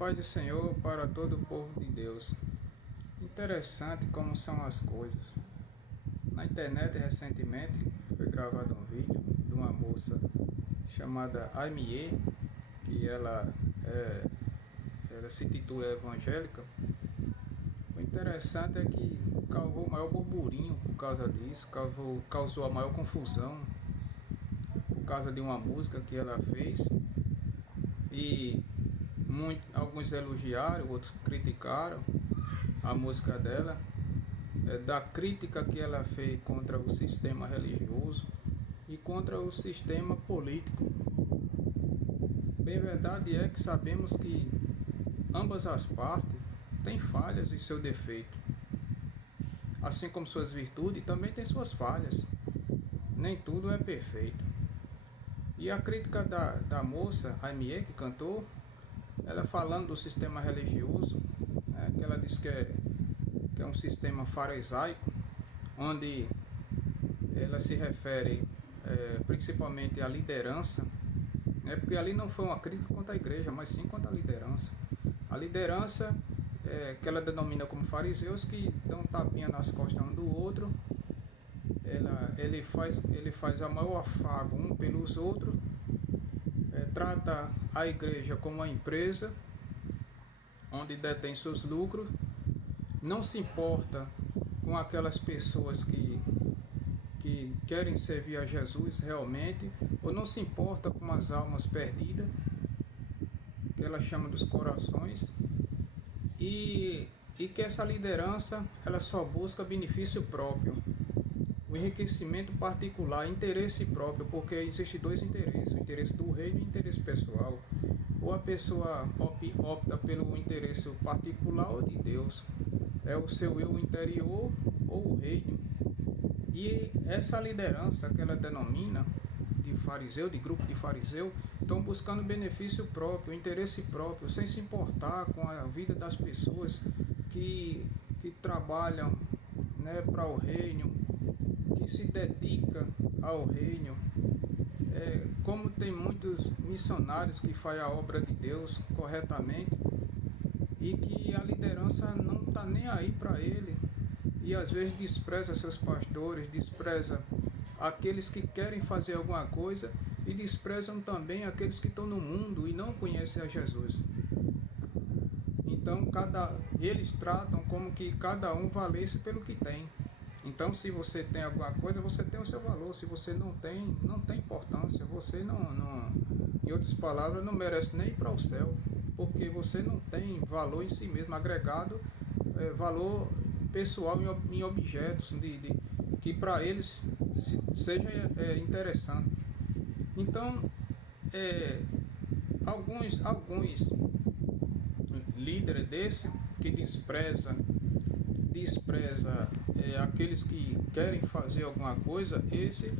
paz do Senhor para todo o povo de Deus. Interessante como são as coisas. Na internet recentemente foi gravado um vídeo de uma moça chamada Aimee, que ela se titula evangélica. O interessante é que causou o maior burburinho por causa disso, causou a maior confusão por causa de uma música que ela fez. E alguns elogiaram, outros criticaram a música dela, da crítica que ela fez contra o sistema religioso e contra o sistema político. Bem, verdade é que sabemos que ambas as partes têm falhas e seu defeito, assim como suas virtudes também têm suas falhas. Nem tudo é perfeito. E a crítica da moça Aimee, que cantou, ela falando do sistema religioso, né, que ela diz que é um sistema farisaico, onde ela se refere principalmente à liderança, né, porque ali não foi uma crítica contra a igreja, mas sim contra a liderança. A liderança que ela denomina como fariseus, que dão tapinha nas costas um do outro. Ele faz a maior afago um pelos outros, trata a igreja como uma empresa onde detém seus lucros, não se importa com aquelas pessoas que querem servir a Jesus realmente, ou não se importa com as almas perdidas, que ela chama dos corações, e que essa liderança ela só busca benefício próprio, o enriquecimento particular, interesse próprio, porque existem dois interesses, o interesse do reino e o interesse pessoal. Ou a pessoa opta pelo interesse particular ou de Deus, é o seu eu interior ou o reino. E essa liderança que ela denomina de fariseu, de grupo de fariseu, estão buscando benefício próprio, interesse próprio, sem se importar com a vida das pessoas que trabalham, né, para o reino, que se dedica ao reino. Como tem muitos missionários que fazem a obra de Deus corretamente e que a liderança não está nem aí para ele, e às vezes despreza seus pastores, despreza aqueles que querem fazer alguma coisa e desprezam também aqueles que estão no mundo e não conhecem a Jesus. Então eles tratam como que cada um valesse pelo que tem. Então, se você tem alguma coisa, você tem o seu valor. Se você não tem, não tem importância. Você não, em outras palavras, não merece nem ir para o céu, porque você não tem valor em si mesmo, agregado, valor pessoal em objetos que para eles seja interessante. Então, alguns líderes desse que despreza aqueles que querem fazer alguma coisa, esse,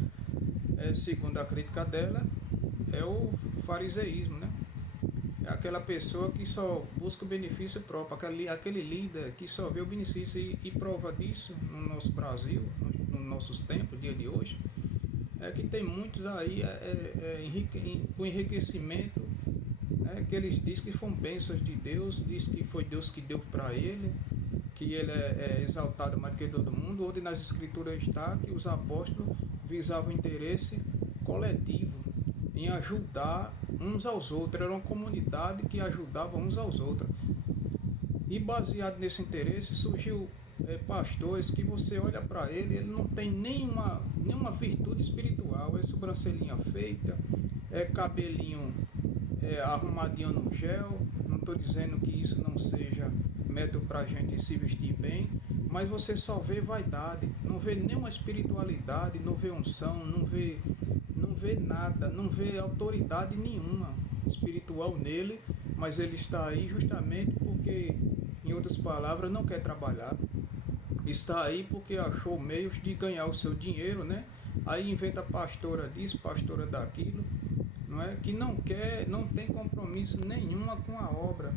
segundo a crítica dela, é o fariseísmo, né? É aquela pessoa que só busca o benefício próprio, aquele líder que só vê o benefício, e prova disso no nosso Brasil, nos nossos tempos, dia de hoje, é que tem muitos aí com enriquecimento, né, que eles dizem que foram bênçãos de Deus, diz que foi Deus que deu para ele, que ele é exaltado mais do que todo mundo, onde nas escrituras está que os apóstolos visavam o interesse coletivo, em ajudar uns aos outros, era uma comunidade que ajudava uns aos outros. E baseado nesse interesse surgiu pastores que você olha para ele não tem nenhuma virtude espiritual, é sobrancelhinha feita, é cabelinho arrumadinho no gel. Não estou dizendo que isso não seja método para a gente se vestir bem, mas você só vê vaidade, não vê nenhuma espiritualidade, não vê unção, não vê nada, não vê autoridade nenhuma espiritual nele, mas ele está aí justamente porque, em outras palavras, não quer trabalhar, está aí porque achou meios de ganhar o seu dinheiro, né? Aí inventa pastora disso, pastora daquilo, não é? Que não tem compromisso nenhuma com a obra,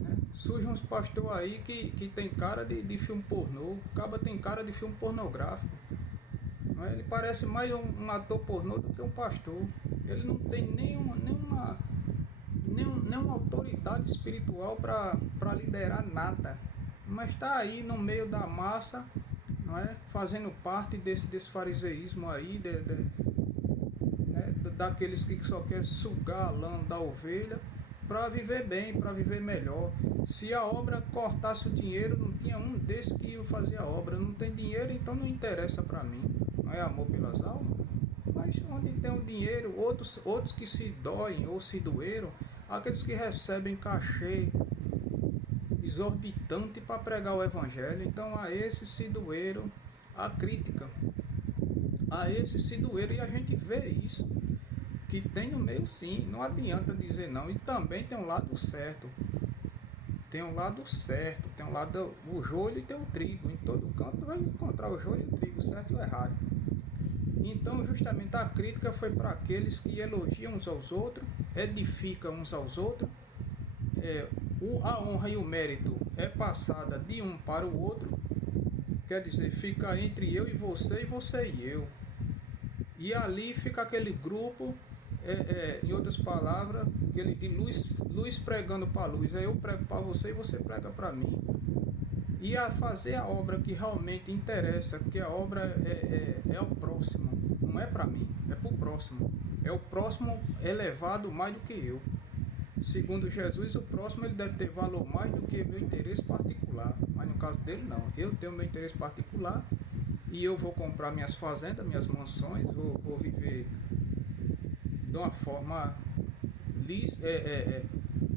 né? Surge uns pastores aí que tem cara de filme pornô, o cara tem cara de filme pornográfico, não é? Ele parece mais um ator pornô do que um pastor. Ele não tem nenhuma autoridade espiritual para liderar nada, mas está aí no meio da massa, não é? Fazendo parte desse fariseísmo aí, né? Daqueles que só querem sugar a lã da ovelha para viver bem, para viver melhor. Se a obra cortasse o dinheiro, não tinha um desses que ia fazer a obra. Não tem dinheiro, então não interessa para mim. Não é amor pelas almas? Mas onde tem o dinheiro, outros que se doem ou se doeram, aqueles que recebem cachê exorbitante para pregar o evangelho. Então a esses se doeram a crítica. A esses se doeram e a gente vê isso. Que tem no meio sim, não adianta dizer não. E também tem um lado certo. Tem um lado certo, tem um lado o joio e tem o trigo. Em todo canto vai encontrar o joio e o trigo, certo ou errado. Então justamente a crítica foi para aqueles que elogiam uns aos outros, edificam uns aos outros. A honra e o mérito é passada de um para o outro. Quer dizer, fica entre eu e você e eu. E ali fica aquele grupo, em outras palavras, aquele de luz pregando para luz. Aí eu prego para você e você prega para mim. E a fazer a obra que realmente interessa, porque a obra é o próximo, não é para mim, é para o próximo. É o próximo elevado mais do que eu. Segundo Jesus, o próximo ele deve ter valor mais do que meu interesse particular. Mas no caso dele não. Eu tenho meu interesse particular e eu vou comprar minhas fazendas, minhas mansões, vou viver de uma forma de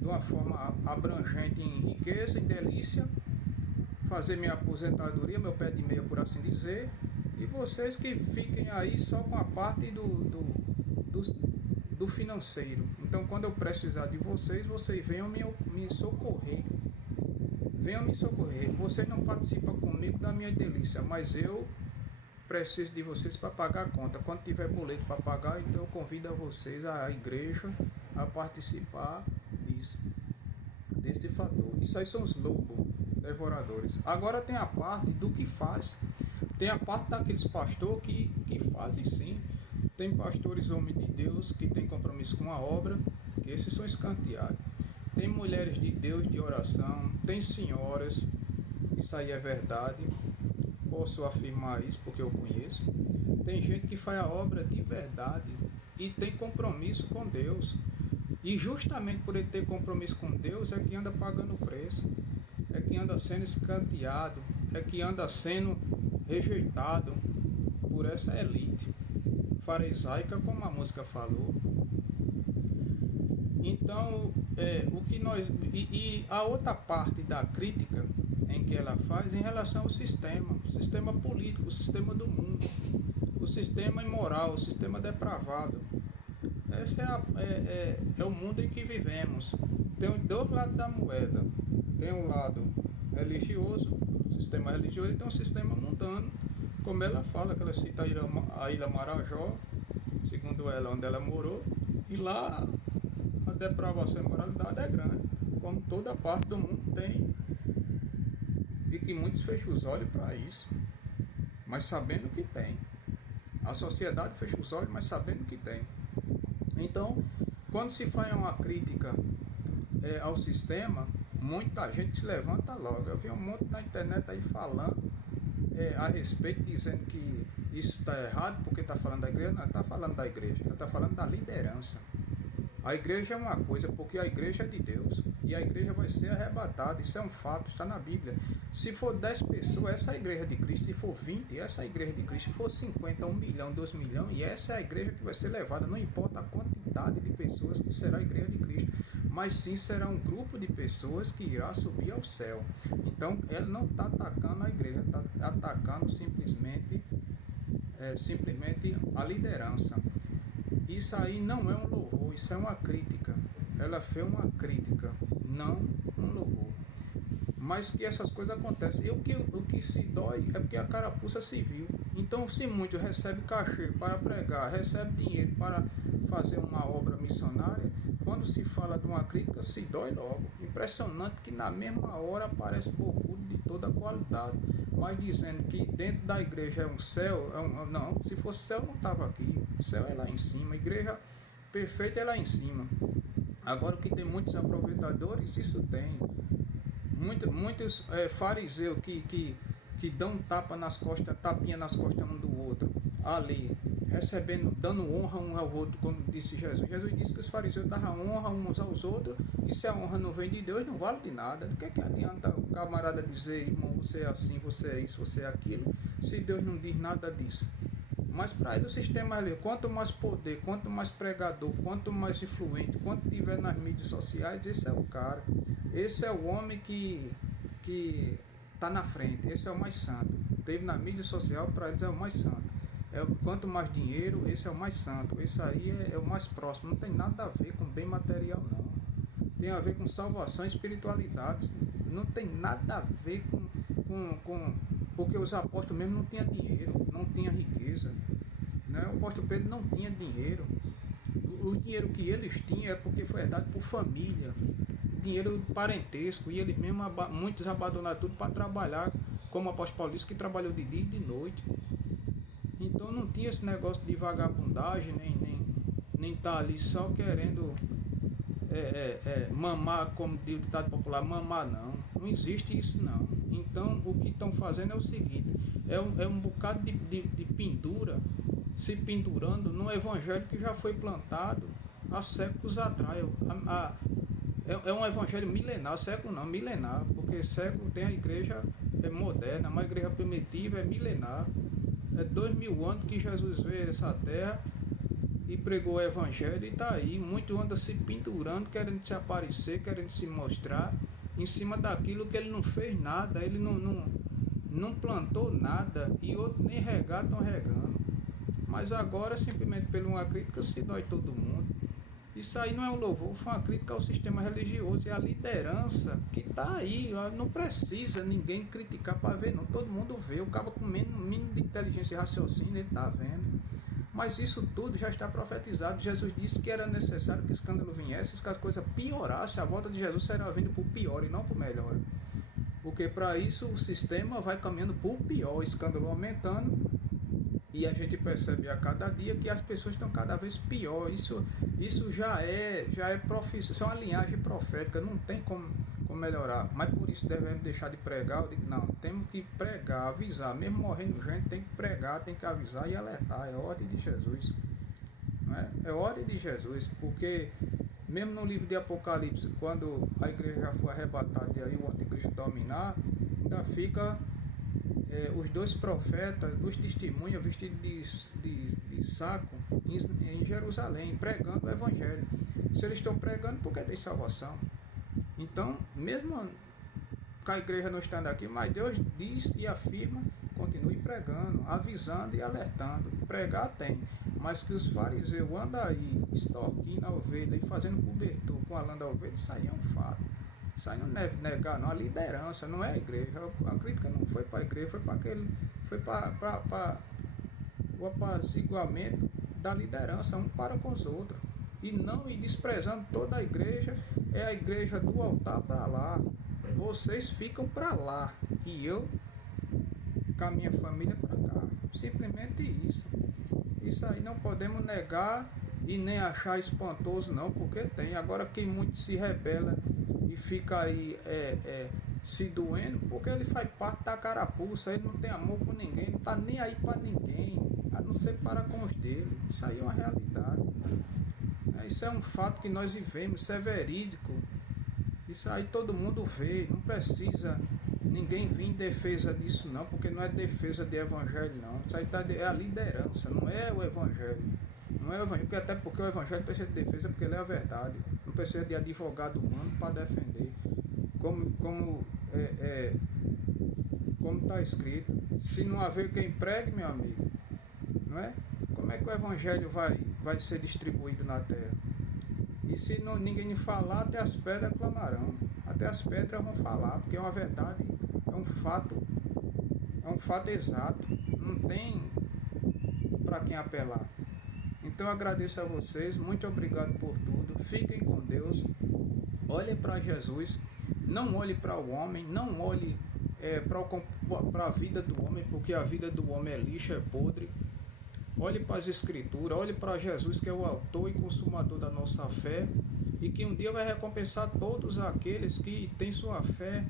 uma forma abrangente em riqueza, em delícia, fazer minha aposentadoria, meu pé de meia, por assim dizer, e vocês que fiquem aí só com a parte do financeiro. Então, quando eu precisar de vocês, vocês venham me socorrer. Venham me socorrer. Vocês não participam comigo da minha delícia, mas eu preciso de vocês para pagar a conta. Quando tiver boleto para pagar, então eu convido a vocês, a igreja, a participar desse fator. Isso aí são os lobos devoradores. Agora tem a parte do que faz. Tem a parte daqueles pastores que fazem sim. Tem pastores homens de Deus que têm compromisso com a obra, que esses são escanteados. Tem mulheres de Deus de oração, tem senhoras, isso aí é verdade. Posso afirmar isso porque eu conheço. Tem gente que faz a obra de verdade e tem compromisso com Deus. E justamente por ele ter compromisso com Deus é que anda pagando o preço. É que anda sendo escanteado. É que anda sendo rejeitado por essa elite farisaica, como a música falou. Então, o que nós... E a outra parte da crítica em que ela faz em relação ao sistema político, o sistema do mundo, o sistema imoral, o sistema depravado. Esse é o mundo em que vivemos. Tem dois lados da moeda. Tem um lado religioso, sistema religioso, e tem um sistema mundano, como ela fala, que ela cita a Ilha Marajó, segundo ela, onde ela morou, e lá a depravação e moralidade é grande, como toda parte do mundo tem, e que muitos fecham os olhos para isso, mas sabendo que tem. A sociedade fecha os olhos, mas sabendo que tem. Então, quando se faz uma crítica ao sistema, muita gente se levanta logo. Eu vi um monte na internet aí falando a respeito, dizendo que isso está errado porque está falando da igreja. Não, está falando da igreja, está falando da liderança. A igreja é uma coisa, porque a igreja é de Deus, e a igreja vai ser arrebatada, isso é um fato, está na Bíblia. Se for 10 pessoas, essa é a igreja de Cristo. Se for 20, essa é a igreja de Cristo. Se for 50, 1 milhão, 2 milhões, e essa é a igreja que vai ser levada. Não importa a quantidade de pessoas que será a igreja de Cristo, mas sim será um grupo de pessoas que irá subir ao céu. Então, ele não está atacando a igreja, está atacando simplesmente a liderança. Isso aí não é um louvor, isso é uma crítica. Ela fez uma crítica, não um louvor. Mas que essas coisas acontecem. E o que se dói é porque a carapuça se viu. Então, se muito recebe cachê para pregar, recebe dinheiro para fazer uma obra missionária, quando se fala de uma crítica, se dói logo. Impressionante que na mesma hora aparece bocudo de toda qualidade. Mas dizendo que dentro da igreja é um céu, não, se fosse céu não estava aqui. O céu é lá em cima, a igreja perfeita é lá em cima. Agora, o que tem muitos aproveitadores, isso tem. Muitos fariseus que dão tapa nas costas, tapinha nas costas um do outro, ali, recebendo, dando honra um ao outro, como disse Jesus. Jesus disse que os fariseus davam honra uns aos outros, e se a honra não vem de Deus, não vale de nada. Do que adianta o camarada dizer, irmão, você é assim, você é isso, você é aquilo, se Deus não diz nada disso? Mas para ele o sistema ali, quanto mais poder, quanto mais pregador, quanto mais influente, quanto tiver nas mídias sociais, esse é o cara. Esse é o homem que está na frente, esse é o mais santo. Teve na mídia social, para eles é o mais santo. Quanto mais dinheiro, esse é o mais santo. Esse aí é o mais próximo. Não tem nada a ver com bem material, não. Tem a ver com salvação e espiritualidade. Não tem nada a ver com porque os apóstolos mesmo não tinham dinheiro, não tinham riqueza, né? O apóstolo Pedro não tinha dinheiro. O dinheiro que eles tinham é porque foi dado por família, dinheiro parentesco, e eles mesmos, muitos abandonaram tudo para trabalhar, como o apóstolo Paulo disse, que trabalhou de dia e de noite. Então não tinha esse negócio de vagabundagem, nem tá ali só querendo mamar, como diz o ditado popular, mamar não existe isso não. Então o que estão fazendo é o seguinte, é um bocado de pendura, se pendurando no evangelho que já foi plantado há séculos atrás. É um evangelho milenar, século não, milenar, porque século tem a igreja moderna, mas a igreja primitiva é milenar. É 2000 anos que Jesus veio a essa terra e pregou o evangelho, e está aí, muito anda se pendurando, querendo se aparecer, querendo se mostrar, em cima daquilo que ele não fez nada, ele não plantou nada, e outros nem regar estão regando. Mas agora, simplesmente por uma crítica, se dói todo mundo. Isso aí não é um louvor, foi uma crítica ao sistema religioso e à liderança que está aí. Não precisa ninguém criticar para ver, não. Todo mundo vê, o cabo com mínimo de inteligência e raciocínio, ele está vendo. Mas isso tudo já está profetizado. Jesus disse que era necessário que o escândalo viesse, que as coisas piorassem. A volta de Jesus será vindo para o pior e não para o melhor. Porque para isso o sistema vai caminhando para o pior, o escândalo aumentando. E a gente percebe a cada dia que as pessoas estão cada vez pior. Isso já é profissão, isso é uma linhagem profética, não tem como melhorar. Mas por isso devemos deixar de pregar. Eu digo, não, temos que pregar, avisar. Mesmo morrendo gente, tem que pregar, tem que avisar e alertar. É a ordem de Jesus. Não é? É a ordem de Jesus, porque mesmo no livro de Apocalipse, quando a igreja já foi arrebatada e aí o anticristo dominar, ainda fica os dois profetas, duas testemunhas vestidos de saco em Jerusalém, pregando o evangelho. Se eles estão pregando, por que tem salvação? Então, mesmo com a igreja não estando aqui, mas Deus diz e afirma, continue pregando, avisando e alertando. Pregar tem, mas que os fariseus andam aí extorquindo a ovelha e fazendo cobertura com a lã da ovelha, isso aí é um fato. Isso aí não deve negar, não. A liderança não é a igreja. A crítica não foi para a igreja, foi para o apaziguamento da liderança, um para com os outros. E desprezando toda a igreja, é a igreja do altar para lá. Vocês ficam para lá e eu com a minha família para cá. Simplesmente isso. Isso aí não podemos negar e nem achar espantoso não, porque tem. Agora quem muito se rebela e fica aí se doendo, porque ele faz parte da carapuça, ele não tem amor com ninguém, não está nem aí para ninguém, a não ser para com os dele. Isso aí é uma realidade. Isso é um fato que nós vivemos, isso é verídico. Isso aí todo mundo vê, não precisa ninguém vir em defesa disso não, porque não é defesa de evangelho não. Isso aí é a liderança, não é o evangelho. Não é o evangelho, até porque o evangelho precisa de defesa, porque ele é a verdade. Não precisa de advogado humano para defender. Como está escrito, se não haver quem pregue, meu amigo, não é? Como é que o evangelho vai ser distribuído na terra? E se ninguém falar, até as pedras clamarão, até as pedras vão falar, porque é uma verdade, é um fato exato, não tem para quem apelar. Então eu agradeço a vocês, muito obrigado por tudo, fiquem com Deus, olhem para Jesus, não olhe para o homem, não olhe para a vida do homem, porque a vida do homem é lixo, é podre. Olhe para as escrituras, olhe para Jesus, que é o autor e consumador da nossa fé, e que um dia vai recompensar todos aqueles que têm sua fé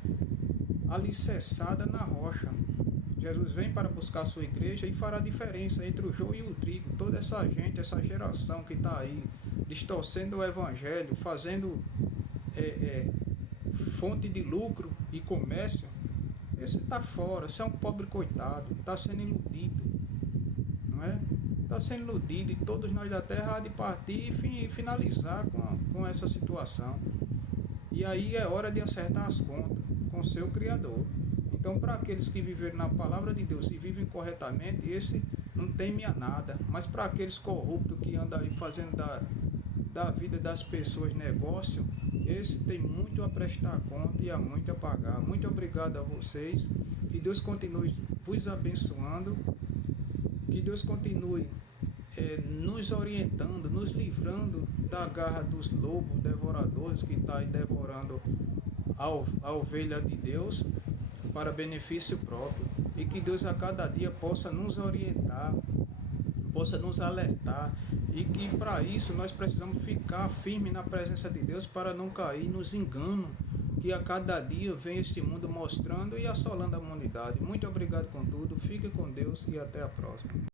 alicerçada na rocha. Jesus vem para buscar a sua igreja e fará diferença entre o joio e o trigo. Toda essa gente, essa geração que está aí, distorcendo o evangelho, fazendo fonte de lucro e comércio, esse está fora, esse é um pobre coitado, está sendo iludido, não é? Está sendo iludido, e todos nós da terra há de partir e finalizar com essa situação. E aí é hora de acertar as contas com seu Criador. Então, para aqueles que viveram na palavra de Deus e vivem corretamente, esse não teme a nada. Mas para aqueles corruptos que andam aí fazendo da vida das pessoas negócio, esse tem muito a prestar conta e há muito a pagar. Muito obrigado a vocês. Que Deus continue vos abençoando. Que Deus continue nos orientando, nos livrando da garra dos lobos devoradores que está aí devorando a ovelha de Deus para benefício próprio, e que Deus a cada dia possa nos orientar, possa nos alertar, e que para isso nós precisamos ficar firmes na presença de Deus para não cair nos enganos que a cada dia vem este mundo mostrando e assolando a humanidade. Muito obrigado com tudo, fique com Deus e até a próxima.